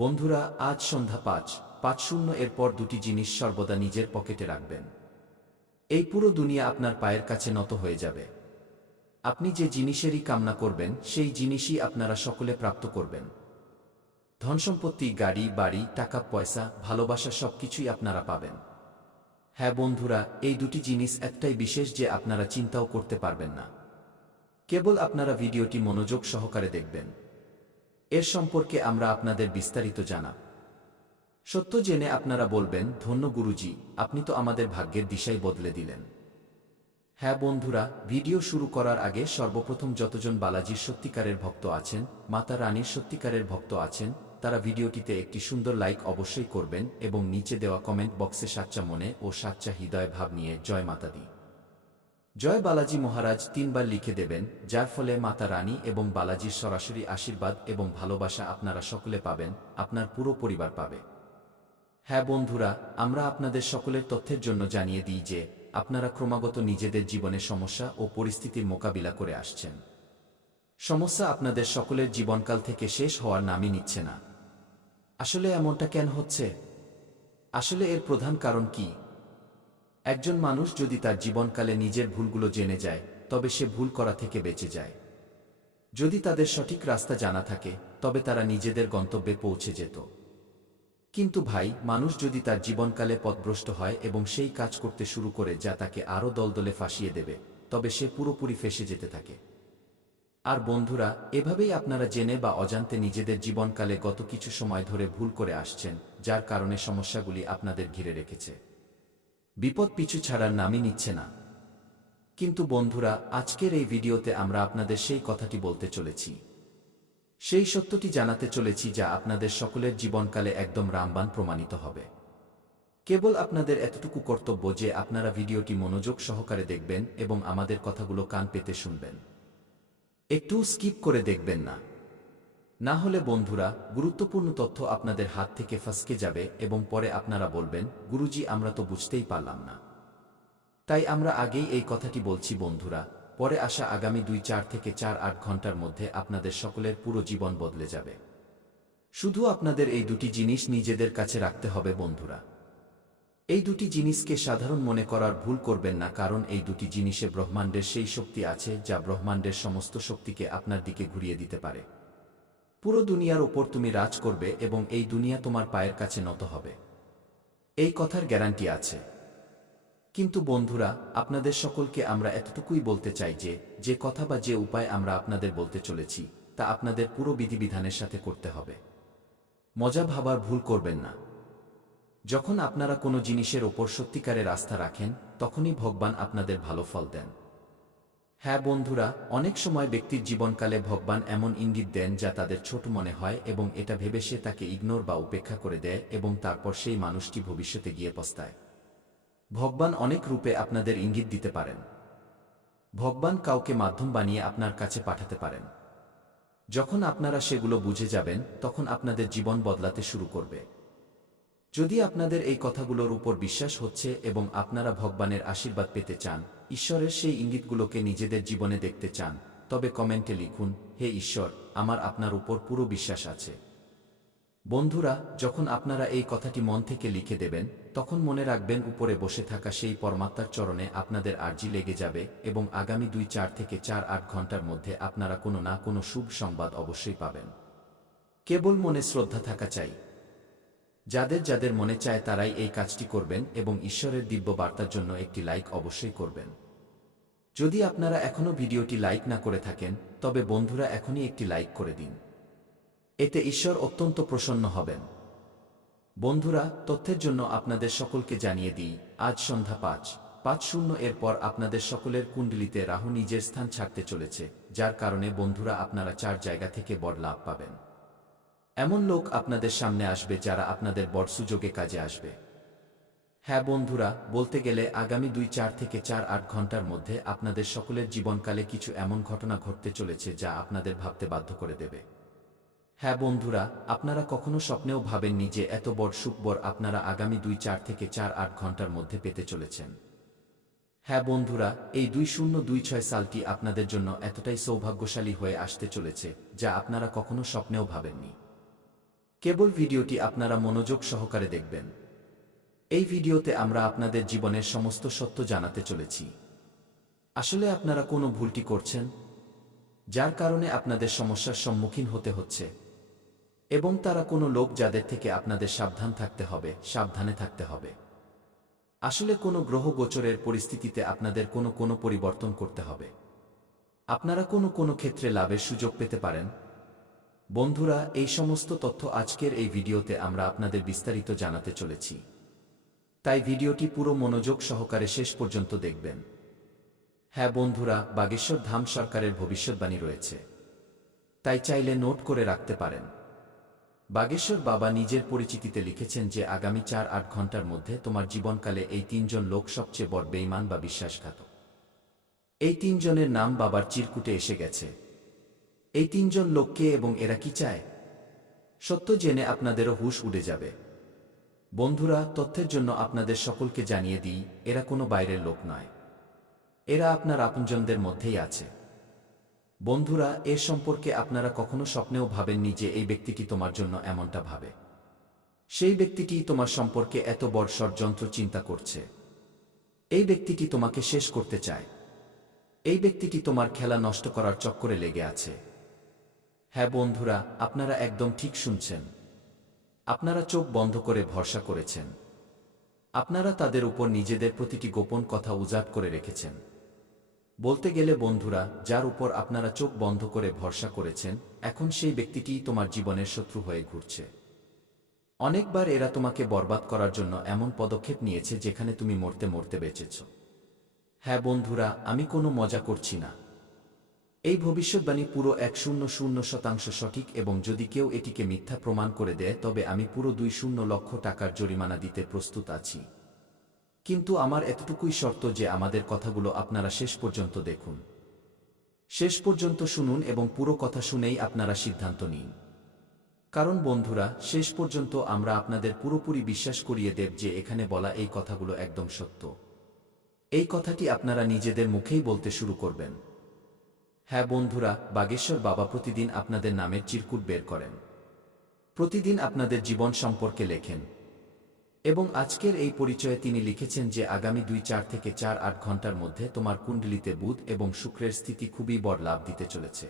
বন্ধুরা, আজ সন্ধ্যা ৫:৫০ এর পর দুটি জিনিস সর্বদা নিজের পকেটে রাখবেন। এই পুরো দুনিয়া আপনার পায়ের কাছে নত হয়ে যাবে। আপনি যে জিনিসেরই কামনা করবেন সেই জিনিসই আপনারা সকলে প্রাপ্ত করবেন। ধনসম্পত্তি, গাড়ি, বাড়ি, টাকা পয়সা, ভালোবাসা সবকিছুই আপনারা পাবেন। হ্যাঁ বন্ধুরা, এই দুটি জিনিস এতটাই বিশেষ যে আপনারা চিন্তাও করতে পারবেন না। কেবল আপনারা ভিডিওটি মনোযোগ সহকারে দেখবেন। এর সম্পর্কে আমরা আপনাদের বিস্তারিত জানাব। সত্য জেনে আপনারা বলবেন, ধন্য গুরুজি, আপনি তো আমাদের ভাগ্যের দিশাই বদলে দিলেন। হ্যাঁ বন্ধুরা, ভিডিও শুরু করার আগে সর্বপ্রথম যতজন বালাজির সত্যিকারের ভক্ত আছেন, মাতা রানীর সত্যিকারের ভক্ত আছেন, তারা ভিডিওটিতে একটি সুন্দর লাইক অবশ্যই করবেন এবং নিচে দেওয়া কমেন্ট বক্সে সাচ্চা মনে ও সাচ্চা হৃদয় ভাব নিয়ে জয় মাতা দি, জয় বালাজি মহারাজ ৩ বার লিখে দেবেন, যার ফলে মাতা রানী এবং বালাজির সরাসরি আশীর্বাদ এবং ভালোবাসা আপনারা সকলে পাবেন, আপনার পুরো পরিবার পাবে। হ্যাঁ বন্ধুরা, আমরা আপনাদের সকলের তথ্যের জন্য জানিয়ে দিই যে আপনারা ক্রমাগত নিজেদের জীবনে সমস্যা ও পরিস্থিতির মোকাবিলা করে আসছেন। সমস্যা আপনাদের সকলের জীবনকাল থেকে শেষ হওয়ার নামই নিচ্ছে না। আসলে এমনটা কেন হচ্ছে? আসলে এর প্রধান কারণ কি? একজন মানুষ যদি তার জীবনকালে নিজের ভুলগুলো জেনে যায়, তবে সে ভুল করা থেকে বেঁচে যায়। যদি তাদের সঠিক রাস্তা জানা থাকে, তবে তারা নিজেদের গন্তব্যে পৌঁছে যেত। কিন্তু ভাই, মানুষ যদি তার জীবনকালে পথভ্রষ্ট হয় এবং সেই কাজ করতে শুরু করে যা তাকে আরও দলদলে ফাঁসিয়ে দেবে, তবে সে পুরোপুরি ফেঁসে যেতে থাকে। আর বন্ধুরা, এভাবেই আপনারা জেনে বা অজান্তে নিজেদের জীবনকালে গত কিছু সময় ধরে ভুল করে আসছেন, যার কারণে সমস্যাগুলি আপনাদের ঘিরে রেখেছে। বিপদ পিছু ছাড়ার নামই নিচ্ছে না। কিন্তু বন্ধুরা, আজকের এই ভিডিওতে আমরা আপনাদের সেই কথাটি বলতে চলেছি, সেই সত্যটি জানাতে চলেছি যা আপনাদের সকলের জীবনকালে একদম রামবাণ প্রমাণিত হবে। কেবল আপনাদের এতটুকু কর্তব্য যে আপনারা ভিডিওটি মনোযোগ সহকারে দেখবেন এবং আমাদের কথাগুলো কান পেতে শুনবেন। একটু স্কিপ করে দেখবেন না। না হলে বন্ধুরা, গুরুত্বপূর্ণ তথ্য আপনাদের হাত থেকে ফসকে যাবে এবং পরে আপনারা বলবেন, গুরুজি আমরা তো বুঝতেই পারলাম না। তাই আমরা আগেই এই কথাটি বলছি বন্ধুরা, পরে আসা আগামী ২-৪ থেকে ৪-৮ ঘন্টার মধ্যে আপনাদের সকলের পুরো জীবন বদলে যাবে। শুধু আপনাদের এই দুটি জিনিস নিজেদের কাছে রাখতে হবে বন্ধুরা। এই দুটি জিনিসকে সাধারণ মনে করার ভুল করবেন না, কারণ এই দুটি জিনিসে ব্রহ্মাণ্ডের সেই শক্তি আছে যা ব্রহ্মাণ্ডের সমস্ত শক্তিকে আপনার দিকে ঘুরিয়ে দিতে পারে। পুরো দুনিয়ার ওপর তুমি রাজ করবে এবং এই দুনিয়া তোমার পায়ের কাছে নত হবে। এই কথার গ্যারান্টি আছে। কিন্তু বন্ধুরা, আপনাদের সকলকে আমরা এতটুকুই বলতে চাই যে যে কথা বা যে উপায় আমরা আপনাদের বলতে চলেছি, তা আপনাদের পুরো বিধিবিধানের সাথে করতে হবে। মজা ভাবার ভুল করবেন না। যখন আপনারা কোনো জিনিসের ওপর সত্যিকারের আস্থা রাখেন, তখনই ভগবান আপনাদের ভালো ফল দেন। হ্যাঁ বন্ধুরা, অনেক সময় ব্যক্তির জীবনকালে ভগবান এমন ইঙ্গিত দেন যা তাদের ছোট মনে হয় এবং এটা ভেবে সে তাকে ইগনোর বা উপেক্ষা করে দেয় এবং তারপর সেই মানুষটি ভবিষ্যতে গিয়ে পস্তায়। ভগবান অনেক রূপে আপনাদের ইঙ্গিত দিতে পারেন। ভগবান কাউকে মাধ্যম বানিয়ে আপনার কাছে পাঠাতে পারেন। যখন আপনারা সেগুলো বুঝে যাবেন, তখন আপনাদের জীবন বদলাতে শুরু করবে। যদি আপনাদের এই কথাগুলোর উপর বিশ্বাস হচ্ছে এবং আপনারা ভগবানের আশীর্বাদ পেতে চান, ঈশ্বরের সেই ইঙ্গিতগুলোকে নিজেদের জীবনে দেখতে চান, তবে কমেন্টে লিখুন, হে ঈশ্বর, আমার আপনার উপর পুরো বিশ্বাস আছে। বন্ধুরা, যখন আপনারা এই কথাটি মন থেকে লিখে দেবেন, তখন মনে রাখবেন উপরে বসে থাকা সেই পরমাত্মার চরণে আপনাদের আর্জি লেগে যাবে এবং আগামী ২-৪ থেকে ৪-৮ ঘন্টার মধ্যে আপনারা কোনো না কোনো শুভ সংবাদ অবশ্যই পাবেন। কেবল মনে শ্রদ্ধা থাকা চাই। যাদের যাদের মনে চায় তারাই এই কাজটি করবেন এবং ঈশ্বরের দিব্য বার্তার জন্য একটি লাইক অবশ্যই করবেন। যদি আপনারা এখনও ভিডিওটি লাইক না করে থাকেন, তবে বন্ধুরা এখনই একটি লাইক করে দিন। এতে ঈশ্বর অত্যন্ত প্রসন্ন হবেন। বন্ধুরা, তথ্যের জন্য আপনাদের সকলকে জানিয়ে দিই, আজ সন্ধ্যা ৫:৫০ এর পর আপনাদের সকলের কুণ্ডলিতে রাহু নিজের স্থান ছাড়তে চলেছে, যার কারণে বন্ধুরা আপনারা ৪ জায়গা থেকে বড় লাভ পাবেন। এমন লোক আপনাদের সামনে আসবে যারা আপনাদের বড় সুযোগে কাজে আসবে। হ্যাঁ বন্ধুরা, বলতে গেলে আগামী ২-৪ থেকে ৪-৮ ঘন্টার মধ্যে আপনাদের সকলের জীবনকালে কিছু এমন ঘটনা ঘটতে চলেছে যা আপনাদের ভাবতে বাধ্য করে দেবে। হ্যাঁ বন্ধুরা, আপনারা কখনো স্বপ্নেও ভাবেননি যে এত বড় সুখবর আপনারা আগামী ২-৪ থেকে ৪-৮ ঘন্টার মধ্যে পেতে চলেছেন। হ্যাঁ বন্ধুরা, এই ২০২৬ সালটি আপনাদের জন্য এতটাই সৌভাগ্যশালী হয়ে আসতে চলেছে যা আপনারা কখনো স্বপ্নেও ভাবেননি। কেবল ভিডিওটি আপনারা মনোযোগ সহকারে দেখবেন। এই ভিডিওতে আমরা আপনাদের জীবনের সমস্ত সত্য জানাতে চলেছি। আসলে আপনারা কোনো ভুলটি করছেন, যার কারণে আপনাদের সমস্যার সম্মুখীন হতে হচ্ছে, এবং তারা কোনো লোক যাদের থেকে আপনাদের সাবধান থাকতে হবে, সাবধানে থাকতে হবে। আসলে কোনো গ্রহ গোচরের পরিস্থিতিতে আপনাদের কোনো পরিবর্তন করতে হবে। আপনারা কোনো ক্ষেত্রে লাভের সুযোগ পেতে পারেন। বন্ধুরা, এই সমস্ত তথ্য আজকের এই ভিডিওতে আমরা আপনাদের বিস্তারিত জানাতে চলেছি। তাই ভিডিওটি পুরো মনোযোগ সহকারে শেষ পর্যন্ত দেখবেন। হ্যাঁ বন্ধুরা, বাগেশ্বর ধাম সরকারের ভবিষ্যৎবাণী রয়েছে, তাই চাইলে নোট করে রাখতে পারেন। বাগেশ্বর বাবা নিজের পরিচিতিতে লিখেছেন যে আগামী 4-8 ঘন্টার মধ্যে তোমার জীবনকালে এই 3 জন লোক সবচেয়ে বড় বেঈমান বা বিশ্বাসঘাতক। এই 3 জনের নাম বাবার চিরকুটে এসে গেছে। এই 3 জন লোক কে এবং এরা কি চায়? সত্য জেনে আপনাদেরও হুঁশ উড়ে যাবে। বন্ধুরা, তথ্যের জন্য আপনাদের সকলকে জানিয়ে দিই, এরা কোনো বাইরের লোক নয়, এরা আপনার আপনজনদের মধ্যেই আছে। বন্ধুরা, এর সম্পর্কে আপনারা কখনো স্বপ্নেও ভাবেননি যে এই ব্যক্তিটি তোমার জন্য এমনটা ভাবে। সেই ব্যক্তিটি তোমার সম্পর্কে এত বড় ষড়যন্ত্র চিন্তা করছে। এই ব্যক্তিটি তোমাকে শেষ করতে চায়। এই ব্যক্তিটি তোমার খেলা নষ্ট করার চক্করে লেগে আছে। হ্যাঁ বন্ধুরা, আপনারা একদম ঠিক শুনছেন। আপনারা চোখ বন্ধ করে ভরসা করেছেন। আপনারা তাদের উপর নিজেদের প্রতিটি গোপন কথা উজাট করে রেখেছেন। বলতে গেলে বন্ধুরা, যার উপর আপনারা চোখ বন্ধ করে ভরসা করেছেন, এখন সেই ব্যক্তিটিই তোমার জীবনের শত্রু হয়ে ঘুরছে। অনেকবার এরা তোমাকে বরবাদ করার জন্য এমন পদক্ষেপ নিয়েছে যেখানে তুমি মরতে মরতে বেঁচেছ। হ্যাঁ বন্ধুরা, আমি কোনো মজা করছি না। এই ভবিষ্যৎবাণী পুরো 100% সঠিক, এবং যদি কেউ এটিকে মিথ্যা প্রমাণ করে দেয় তবে আমি পুরো 20 লক্ষ টাকার জরিমানা দিতে প্রস্তুত আছি। কিন্তু আমার এতটুকুই শর্ত যে আমাদের কথাগুলো আপনারা শেষ পর্যন্ত দেখুন, শেষ পর্যন্ত শুনুন এবং পুরো কথা শুনেই আপনারা সিদ্ধান্ত নিন। কারণ বন্ধুরা, শেষ পর্যন্ত আমরা আপনাদের পুরোপুরি বিশ্বাস করিয়ে দেব যে এখানে বলা এই কথাগুলো একদম সত্য। এই কথাটি আপনারা নিজেদের মুখেই বলতে শুরু করবেন। হ্যাঁ বন্ধুরা, বাগেশ্বর বাবা প্রতিদিন আপনাদের নামের চিরকুট বের করেন। প্রতিদিন আপনাদের জীবন সম্পর্কে লেখেন, এবং আজকের এই পরিচয়ে তিনি লিখেছেন যে আগামী 2-4 থেকে 4-8 ঘন্টার মধ্যে তোমার কুণ্ডলিতে বুধ এবং শুক্রের স্থিতি খুবই বড় লাভ দিতে চলেছে।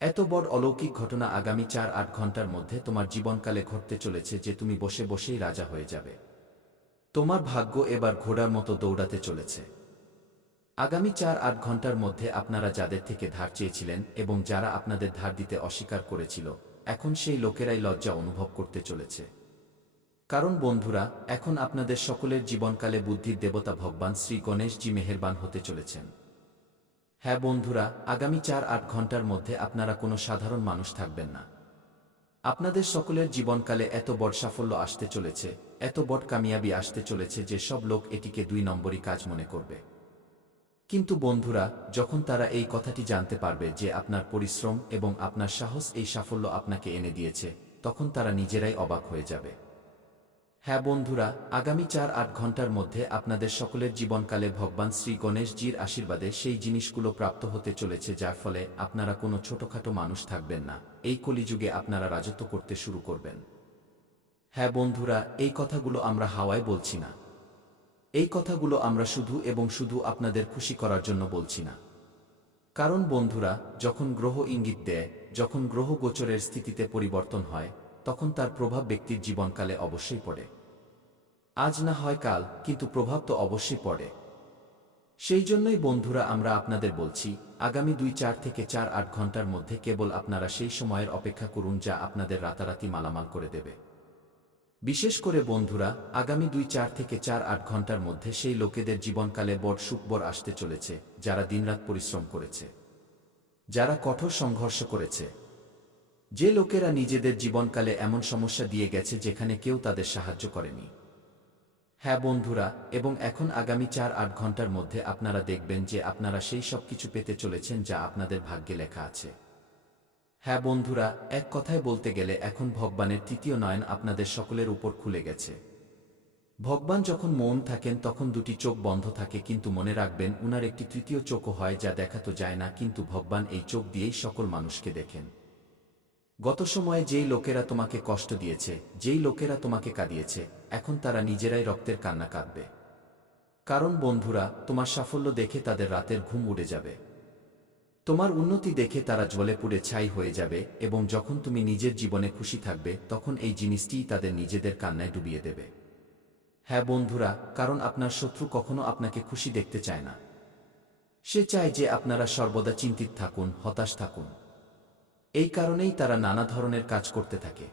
এত বড় অলৌকিক ঘটনা আগামী 4-8 ঘন্টার মধ্যে তোমার জীবনকালে ঘটতে চলেছে যে তুমি বসে বসেই রাজা হয়ে যাবে। তোমার ভাগ্য এবার ঘোড়ার মতো দৌড়াতে চলেছে। আগামী 4-8 ঘন্টার মধ্যে আপনারা যাদের থেকে ধার চেয়েছিলেন এবং যারা আপনাদের ধার দিতে অস্বীকার করেছিল, এখন সেই লোকেরাই লজ্জা অনুভব করতে চলেছে। কারণ বন্ধুরা, এখন আপনাদের সকলের জীবনকালে বুদ্ধির দেবতা ভগবান শ্রী গণেশজি মেহেরবান হতে চলেছেন। হ্যাঁ বন্ধুরা, আগামী 4-8 ঘন্টার মধ্যে আপনারা কোনো সাধারণ মানুষ থাকবেন না। আপনাদের সকলের জীবনকালে এত বড় সাফল্য আসতে চলেছে, এত বড় কামিয়াবি আসতে চলেছে যে সব লোক এটিকে 2 নম্বরই কাজ মনে করবে। কিন্তু বন্ধুরা, যখন তারা এই কথাটি জানতে পারবে যে আপনার পরিশ্রম এবং আপনার সাহস এই সাফল্য আপনাকে এনে দিয়েছে, তখন তারা নিজেরাই অবাক হয়ে যাবে। হ্যাঁ বন্ধুরা, আগামী 4-8 ঘন্টার মধ্যে আপনাদের সকলের জীবনকালে ভগবান শ্রী গণেশজির আশীর্বাদে সেই জিনিসগুলো প্রাপ্ত হতে চলেছে যার ফলে আপনারা কোনো ছোটখাটো মানুষ থাকবেন না। এই কলিযুগে আপনারা রাজত্ব করতে শুরু করবেন। হ্যাঁ বন্ধুরা, এই কথাগুলো আমরা হাওয়ায় বলছি না। এই কথাগুলো আমরা শুধু এবং শুধু আপনাদের খুশি করার জন্য বলছি না। কারণ বন্ধুরা, যখন গ্রহ ইঙ্গিত দেয়, যখন গ্রহ গোচরের স্থিতিতে পরিবর্তন হয়, তখন তার প্রভাব ব্যক্তির জীবনকালে অবশ্যই পড়ে। আজ না হয় কাল, কিন্তু প্রভাব তো অবশ্যই পড়ে। সেই জন্যই বন্ধুরা আমরা আপনাদের বলছি, আগামী 2-4 থেকে 4-8 ঘন্টার মধ্যে কেবল আপনারা সেই সময়ের অপেক্ষা করুন যা আপনাদের রাতারাতি মালামাল করে দেবে। বিশেষ করে বন্ধুরা, আগামী 2-4 থেকে 4-8 ঘন্টার মধ্যে সেই লোকেদের জীবনকালে বড় সুখবর আসতে চলেছে যারা দিনরাত পরিশ্রম করেছে, যারা কঠোর সংঘর্ষ করেছে, যে লোকেরা নিজেদের জীবনকালে এমন সমস্যা দিয়ে গেছে যেখানে কেউ তাদের সাহায্য করেনি। হ্যাঁ বন্ধুরা, এবং এখন আগামী 4-8 ঘন্টার মধ্যে আপনারা দেখবেন যে আপনারা সেই সব কিছু পেতে চলেছেন যা আপনাদের ভাগ্যে লেখা আছে। হ্যাঁ বন্ধুরা, এক কথায় বলতে গেলে এখন ভগবানের তৃতীয় নয়ন আপনাদের সকলের উপর খুলে গেছে। ভগবান যখন মৌন থাকেন তখন 2টি চোখ বন্ধ থাকে, কিন্তু মনে রাখবেন উনার একটি তৃতীয় চোখও হয় যা দেখা তো যায় না, কিন্তু ভগবান এই চোখ দিয়েই সকল মানুষকে দেখেন। গত সময়ে যেই লোকেরা তোমাকে কষ্ট দিয়েছে, যেই লোকেরা তোমাকে কাঁদিয়েছে, এখন তারা নিজেরাই রক্তের কান্না কাঁদবে। কারণ বন্ধুরা, তোমার সাফল্য দেখে তাদের রাতের ঘুম উড়ে যাবে। তোমার উন্নতি দেখে তারা জ্বলে পুড়ে ছাই হয়ে যাবে, এবং যখন তুমি নিজের জীবনে খুশি থাকবে তখন এই জিনিসটিই তাদের নিজেদের কান্নায় ডুবিয়ে দেবে। হ্যাঁ বন্ধুরা, কারণ আপনার শত্রু কখনো আপনাকে খুশি দেখতে চায় না। সে চায় যে আপনারা সর্বদা চিন্তিত থাকুন, হতাশ থাকুন। এই কারণেই তারা নানা ধরনের কাজ করতে থাকে,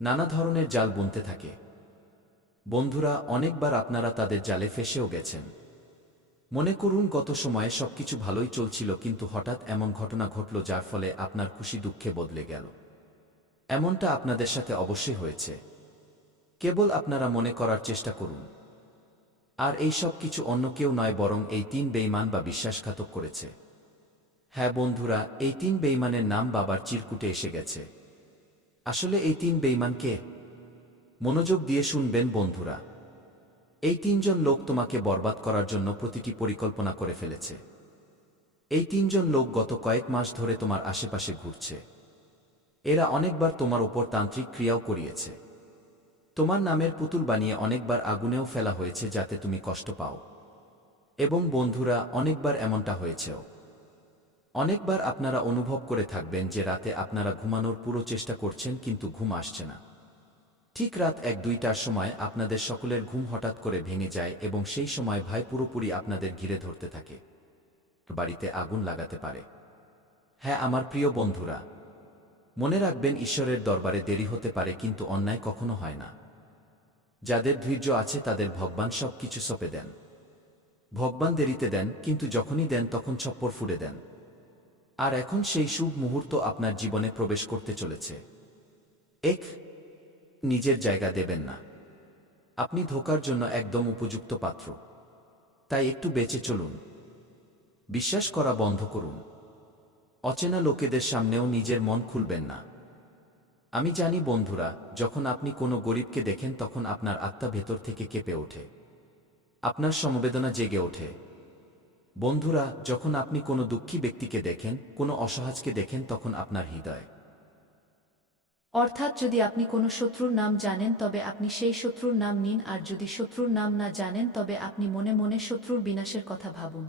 নানা ধরনের জাল বুনতে থাকে। বন্ধুরা, অনেকবার আপনারা তাদের জালে ফেঁসেও গেছেন। মনে করুন গত সময়ে সবকিছু ভালোই চলছিল, কিন্তু হঠাৎ এমন ঘটনা ঘটল যার ফলে আপনার খুশি দুঃখে বদলে গেল। এমনটা আপনাদের সাথে অবশ্যই হয়েছে। কেবল আপনারা মনে করার চেষ্টা করুন। আর এই সব কিছু অন্য কেউ নয়, বরং এই 3 বেঈমান বা বিশ্বাসঘাতক করেছে। হ্যাঁ বন্ধুরা, এই 3 বেঈমানের নাম বাবার চিরকুটে এসে গেছে। আসলে এই 3 বেঈমান কে? মনোযোগ দিয়ে শুনবেন বন্ধুরা। এই 3 জন লোক তোমাকে বরবাদ করার জন্য প্রতিটি পরিকল্পনা করে ফেলেছে। এই 3 জন লোক গত কয়েক মাস ধরে তোমার আশেপাশে ঘুরছে। এরা অনেকবার তোমার ওপর তান্ত্রিক ক্রিয়াও করিয়েছে। তোমার নামের পুতুল বানিয়ে অনেকবার আগুনেও ফেলা হয়েছে যাতে তুমি কষ্ট পাও। এবং বন্ধুরা, অনেকবার এমনটা হয়েছেও। অনেকবার আপনারা অনুভব করে থাকবেন যে রাতে আপনারা ঘুমানোর পুরো চেষ্টা করছেন কিন্তু ঘুম আসছে না। ঠিক রাত 1-2টার সময় আপনাদের সকলের ঘুম হঠাৎ করে ভেঙে যায় এবং সেই সময় ভয় পুরোপুরি আপনাদের ঘিরে ধরতে থাকে। বাড়িতে আগুন লাগাতে পারে। হ্যাঁ আমার প্রিয় বন্ধুরা, মনে রাখবেন ঈশ্বরের দরবারে দেরি হতে পারে কিন্তু অন্যায় কখনো হয় না। যাদের ধৈর্য আছে তাদের ভগবান সব কিছু সঁপে দেন। ভগবান দেরিতে দেন, কিন্তু যখনই দেন তখন ছপ্পর ফুঁড়ে দেন। আর এখন সেই শুভ মুহূর্ত আপনার জীবনে প্রবেশ করতে চলেছে। নিজের জায়গা দেবেন না। আপনি ধোঁকার জন্য একদম উপযুক্ত পাত্র। তাই একটু বেঁচে চলুন। বিশ্বাস করা বন্ধ করুন। অচেনা লোকেদের সামনেও নিজের মন খুলবেন না। আমি জানি বন্ধুরা, যখন আপনি কোনো গরিবকে দেখেন তখন আপনার আত্মা ভেতর থেকে কেঁপে ওঠে। আপনার সমবেদনা জেগে ওঠে। বন্ধুরা, যখন আপনি কোনো দুঃখী ব্যক্তিকে দেখেন, কোনো অসহায়কে দেখেন, তখন আপনার হৃদয়। অর্থাৎ যদি আপনি কোনো শত্রুর নাম জানেন তবে আপনি সেই শত্রুর নাম নিন, আর যদি শত্রুর নাম না জানেন তবে আপনি মনে মনে শত্রুর বিনাশের কথা ভাবুন।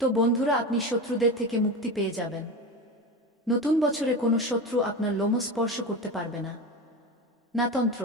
তো বন্ধুরা, আপনি শত্রুদের থেকে মুক্তি পেয়ে যাবেন। নতুন বছরে কোনো শত্রু আপনার লোম স্পর্শ করতে পারবে না। না তন্ত্র,